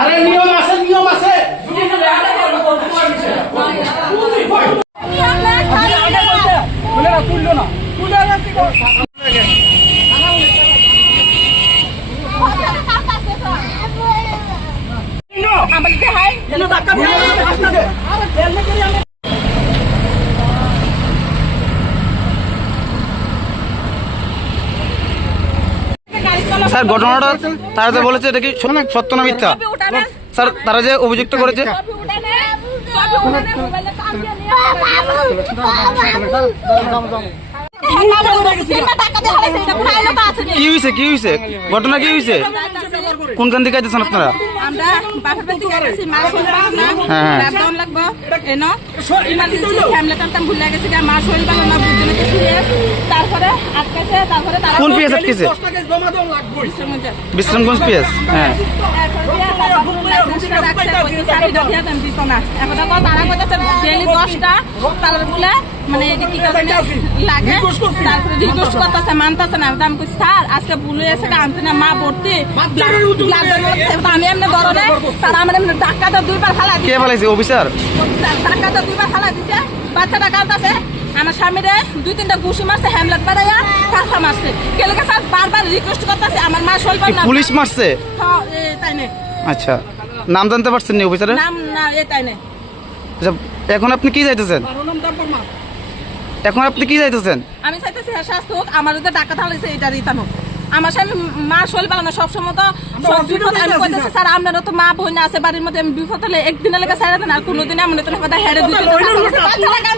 আরে নিয়ম আছে নিয়ম আছে স্যার ঘটনাটা তারা যে বলেছে এটা কি সত্য না মিথ্যা স্যার তারা যে অভিযুক্ত করেছে কি হয়েছে কি হয়েছে ঘটনা কি হয়েছে কোনখান থেকে আইতেছেন আপনারা কোন পিএস আটকেছে বিশ্রামগঞ্জ পিএস হ্যাঁ মানে লাগে তারপরে রিকোয়েস্ট করতেছে মানতেছে না আমি কই স্যার আজকে ভুলে এসে আনতে না মা ভর্তি আমি এমনি ধরনে তার আমার এমনি টাকাটা দুইবার ফালা কে ফেলাইছে অফিসার টাকাটা দুইবার ফালা দিছে বাচ্চাটা কাঁদতেছে আমার স্বামীরে 2-3টা ঘুষি মারছে হ্যামলেট বাড়াইয়া কাঁচা মারছে কেলকে স্যার বারবার রিকোয়েস্ট করতেছে আমার মা শৈল না পুলিশ মারছে হ্যাঁ তাই না আচ্ছা নাম জানতে পারছেন না অফিসারের নাম না তাই না আচ্ছা এখন আপনি কি চাইতেছেন এখন আপনি কি চাইতেছেন আমি চাইতেছি হ্যাঁ শাস্তি হোক আমার যদি টাকা থাকলেছে এটা রিটার্ন হোক আমার স্বামী মা শৈল পালো না সবসময় তো সব বিপদ আমি কইতেছি স্যার আপনারও তো মা বোন আছে বাড়ির মধ্যে আমি বিপদ হলে একদিনের লেগে ছাড়া দেন আর কোনোদিন এমন তো হেরে 2-3